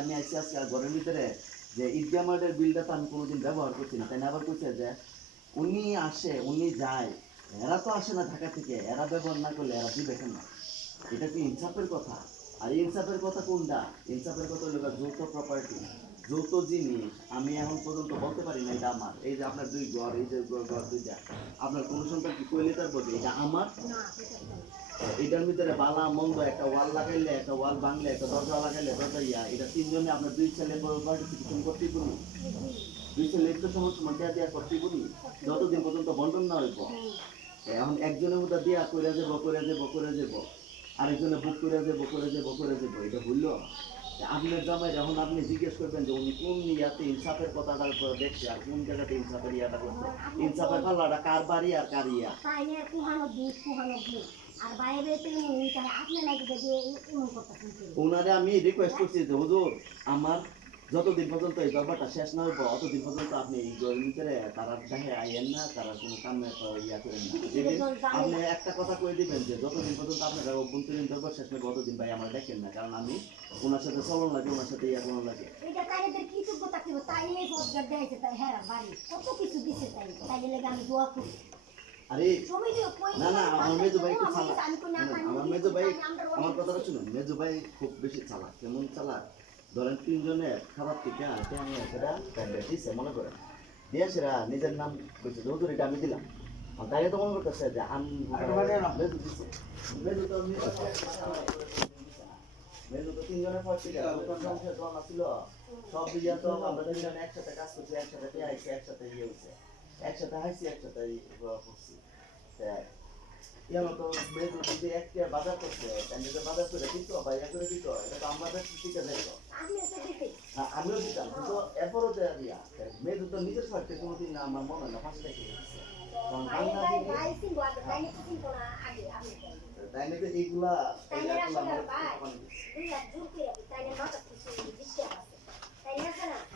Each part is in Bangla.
আমি আজকে ঘরের ভিতরে যে বিলটা তো আমি কোনোদিন ব্যবহার করছি না। তাই না আবার কইছে যে উনি আসে, উনি যায়। এরা তো আসে না ঢাকা থেকে। এরা ব্যবহার না করলে এরা দিবে কেন? এটা কি ইনসাফের কথা? আর ইনসাফের কথা কোনটা? ইনসাফের কথা হলো যৌথ প্রপার্টি যৌথ জিনিস। আমি এখন পর্যন্ত বলতে পারি না এটা আমার। এই যে আপনার দুই ঘর, এই যে ঘর দুইটা। আপনার কোনো সন্তান কি এটা আমার। এটার ভিতরে বালা মন্দ একটা ওয়াল লাগাইলে, একটা ওয়াল ভাঙলে, একটা দরজা লাগাইলে, দরজা ইয়া, এটা তিনজনে আপনার দুই ছেলে পার্টিসিপেশন করতেই পারব দুই ছেলে একটু সময় দেওয়া দেওয়া করতেই পারব যতদিন পর্যন্ত বন্টন না হইব, এখন একজনের মধ্যে দিয়া করে যাব করে যাব করে যাব আরেকজনে বুক করে যাব করে যাব করে যাব এটা হইল। আপনার জামাই যখন আপনি জিজ্ঞেস করবেন যে উনি কোন ইয়াতে ইনসাফের উপরে দেখছে আর কোন জায়গাতে ইনসাফের ইয়াটা করছে? ইনসাফের পাল্লাটা কার বাড়ি আর কার ইয়া? ওনারে আমি রিকোয়েস্ট করছি যে হুজুর আমার যতদিন পর্যন্ত এই দরবারটা শেষ না হইব অতদিন পর্যন্ত আপনি এই ঘরের ভিতরে তারা দেখে আইয়েন না তারা কোনো কামে ইয়া করেন না। আপনি একটা কথা কয়ে দিবেন যে যতদিন পর্যন্ত আপনার অভ্যন্তরীণ দরবার শেষ না অতদিন ভাই আমার দেখেন না কারণ আমি ওনার সাথে চলন লাগে ওনার সাথে ইয়া কোনো লাগে। হ্যাঁ কত কিছু দিছে তাই তাই লেগে আমি দোয়া করি। আরে সবাই যে কই না না আমার মেজো ভাই একটু চালাক। আমি আমার মেজো ভাই আমরা কথাটা শুনুন মেজো ভাই খুব বেশি চালাক কেমন চালাক? ধরেন তিনজনের খাবার থেকে আনতে আমি সেটা ট্যাবলেট দিচ্ছে মনে করেন দিয়ে সেরা নিজের নাম বলছে যৌধুরী এটা আমি দিলাম। আর তাই তো মনে করতেছে যে আমি মেজো দিচ্ছে মেজো তো মেজো তো তিনজনের পর থেকে ছিল সব দিয়া তো আমরা তিনজনে একসাথে কাজ করছি একসাথে একসাথে ইয়ে হয়েছে। একসাথে হাইছি একসাথে ইয়ে করছি যদি একটা বাজার করছে তাহলে তো বাজার করে দিত বা ইয়া করে দিত এটা তো আমাদের ঠিক আছে তো হ্যাঁ, আমিও দিতাম কিন্তু এরপরও দেয়া দিয়া। মেজো তো নিজের স্বার্থে কোনোদিন না আমার মনে না তাই না এইগুলা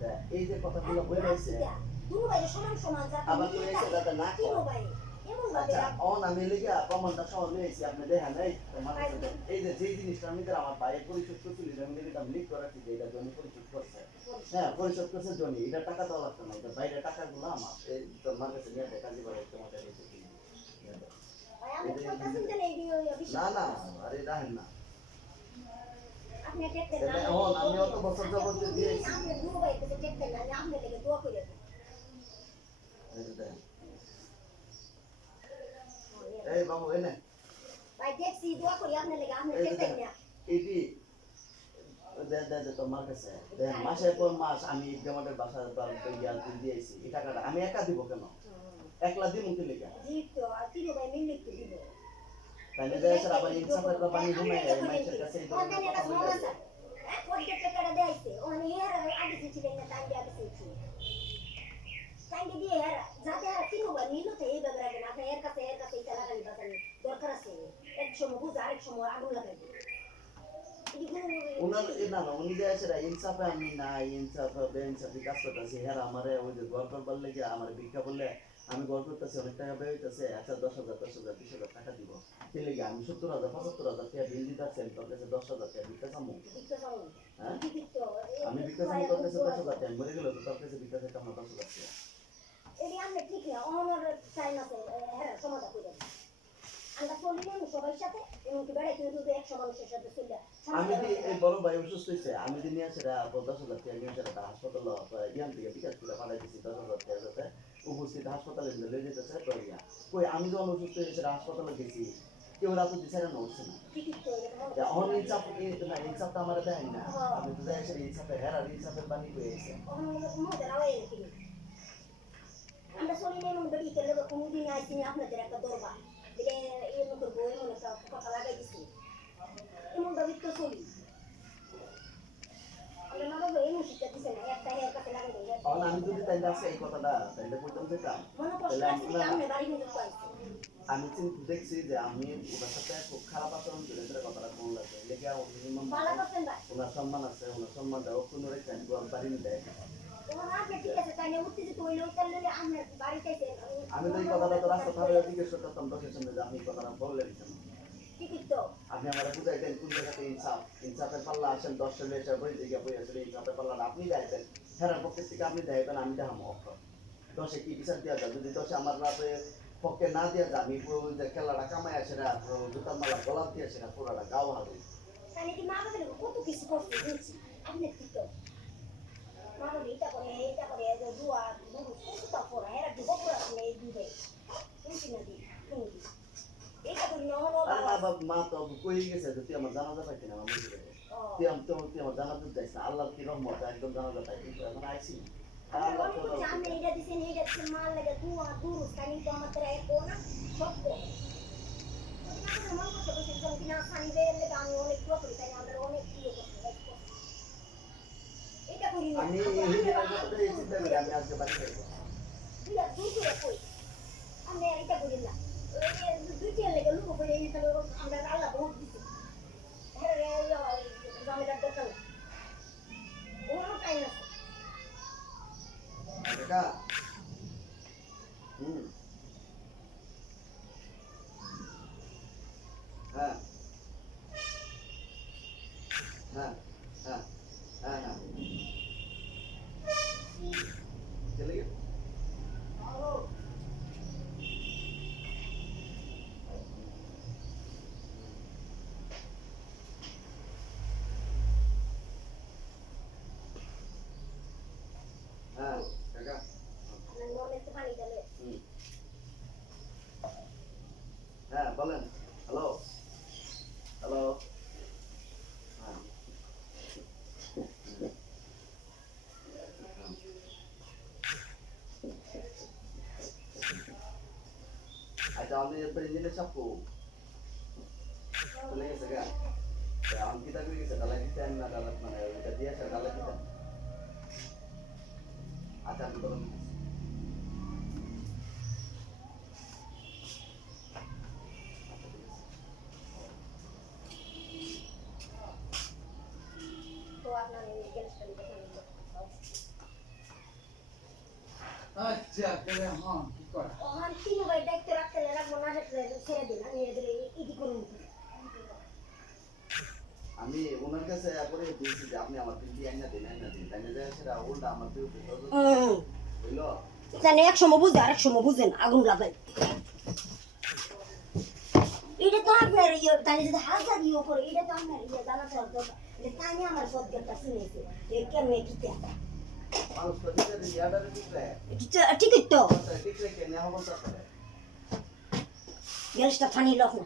তা এই যে কথাগুলো বলে রয়েছে যাতে আবার তো এসে যাতে না আচ্ছা অন আমি লিখে সহ লইছি আপনি দেখেন এই এই যে যে জিনিসটা আমি আমার ভাইয়ের পরিশোধ করছিল আমি লিখে আমি লিখ যে এটা জমি পরিশোধ করছে। হ্যাঁ পরিশোধ করছে জমি এটা টাকা দেওয়া লাগতো না এটা বাইরে টাকাগুলো আমার এই তোমার কাছে নিয়ে দেখা তোমাদের না না আরে দেখেন না। আপনি টেকতে আমি বছর যাবত দিয়েছি। আপনি দুনো ভাই কাছে টেকতে না আমি আপনি লেগে দোয়া করে দেব এই যে দেখেন। এই বাবু, এনে ভাই দেখছি দোয়া করি আপনি লেগে আপনি এই যে টেকতে দেখেন। না এটি দে দে দে তোমার কাছে দেখেন মাসের পর মাস আমি আমাদের বাসার ইয়া দিয়েছি এই টাকাটা আমি একা দিব কেন একলা দিব কি লেগে তাহলে যে স্যার আবার ইনসাফের তো পানি ঘুমে মাইসের কাছে এই ধরনের কথা বলে স্যার কোটি টাকাটা দেয়ছে ওখানে এর আগে ছিলেন না টাইম দিয়ে আগে ছিল টাইম দিয়ে এর যাতে আর তিনো ভাই মিললো তো এই ব্যাপারে আগে না আপনি এর কাছে দরকার ওনার না না উনি যে আছে ইনসাফে আমি না ইনসাফ বে কাজ করতেছি হ্যাঁ আমারে ওই যে গড় করবার লেগে আমার ভিক্ষা বললে আমি গড় করতেছি অনেক টাকা বের হইতেছে আচ্ছা দশ হাজার দশ হাজার বিশ হাজার টাকা দিব। সেই লেগে আমি সত্তর হাজার পঁচাত্তর হাজার টাকা বিল দিতে আসছি আমি তোর কাছে দশ হাজার টাকা ভিক্ষা চামু হ্যাঁ? আমি ভিক্ষা চামু তোর কাছে দশ হাজার টাকা মরে গেলে তো তোর কাছে ভিক্ষা থেকে আমার দশ হাজার টাকা। এটি আমরা ঠিক না অনর চাই না হ্যাঁ সমাধান করে আমরা চলি না সবার সাথে এমনকি বেড়াইতে যদি একশো মানুষের সাথে চলে। আমি যে এই বড় ভাই অসুস্থ হয়েছে আমি যে নিয়ে আসে দশ হাজার টাকা নিয়ে আসে হাসপাতাল ইয়ান থেকে বিকাশ করে পাঠাই দিচ্ছি দশ হাজার টাকা উপস্থিত হাসপাতালে লয়ে যেতেছে ইয়া। কই আমি যখন অসুস্থ হয়েছে হাসপাতালে গেছি। কেউ রাত দিছে না। উঠছে না এখন ইনসাফ না ইনসাফটা আমার দেয় না। আমি তো যাই সেটা ইনসাফে হেরার ইনসাফের পানি হয়ে গেছে আমরা চলি না এমন বেরিয়ে গেলে কোনোদিন আইসি আপনাদের একটা দরবার। দিলে এমন করব এমন একটা কথা লাগাই দিছি। এমন ভাবে তো চলি আমি যদি তাই আজকে এই কথাটা তাইলে আছে আমরা- আমি কিন্তু আমি দেখছি যে আমি ওনার সাথে খুব খারাপ আচরণ করে সেটা কথাটা কোন লাগে লেগে ওনার সম্মান আছে ওনার সম্মানটা অক্ষুণ্ণ রেখে আমি গোয়াল বাড়ি দেয় আমি তো এই কথাটা তো রাস্তা ধারে জিজ্ঞেস করতাম দশের সামনে যে আপনি কথাটা বললেন কেন তো আপনি পাল্লা আসেন দশ চলে এসে বই দিকে বই আসলে ইনসাফের পাল্লাটা আপনি দেখাইতেন হেরার পক্ষের থেকে আমি দেখাম অক্ষর দশে কি বিচার পক্ষে না দেওয়া আমি খেলাটা কামাই আসে না জুতার মালা গলাপ দিয়ে আসে না, পুরোটা কিছু কই গেছে তুই আমার জানাজা পাইতি না আমার তুই আমার তুই আমার জানাজা যাইছ না। আল্লাহ কি রহমত একদম জানাজা পাইতি এখন আইছি আমি আল্লাহ মনে তো করছি আপনি এটা দিছেন এটা দিছেন বলেন। হ্যালো হ্যালো হ্যাঁ আচ্ছা আমি এরপর ইঞ্জিনিয়ার চাপু আমি এদের ইদি ওনার কাছে একবারে বলছি যে আপনি আমার তিনটি আইনা দিন আইনা দিন। তাই না সেটা উল্টা আমার বিরুদ্ধে ষড়যন্ত্র হইল এক সময় বুঝে আরেক সময় বুঝেন আগুন লাগাই এটা তো আপনার ইয়ে তাহলে যদি হাজার ইয়ে করে এটা তো আপনার ইয়ে জানা এটা তাই আমার সদ্যটা শুনেছে এ কেমনে কিতা মানুষ তো গ্যাসটা ফানি লখ না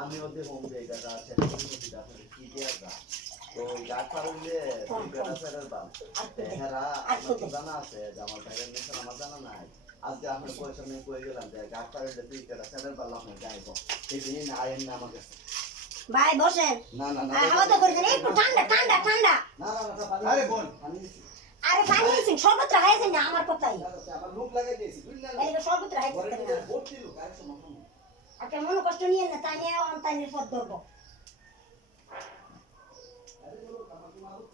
আমি ওদের হোম দিয়ে আছে তো গাছ পারলে বেটা সাইডের বাল হেরা আমার তো জানা আছে যে আমার ভাইয়ের মিশন আমার জানা নাই? আজকে আপনার পয়সা নিয়ে কয়ে গেলাম যে গাছ পারলে দুই কেটা সাইডের বাল। আপনার যাইব সেই দিন আয়েন না আমাকে। ভাই বসেন। না না না হাওয়া তো করেছেন? একটু ঠান্ডা ঠান্ডা ঠান্ডা। না না না আরে বোন। পানি আরে পানি দিয়েছেন শরবত রাখাইছেন না আমার কথাই। আবার লোক লাগাই দিয়েছি বুঝলেন? রাখাইছেন না। মনে। কষ্ট নিয়ে না তাই নিয়ে তাই নিয়ে পথ ধরবো আরে লোক আমার কি মারুত নাই আমি কই গেছি লোক চাই না লাগাই বেঁধে দেখেন লোক না কারণ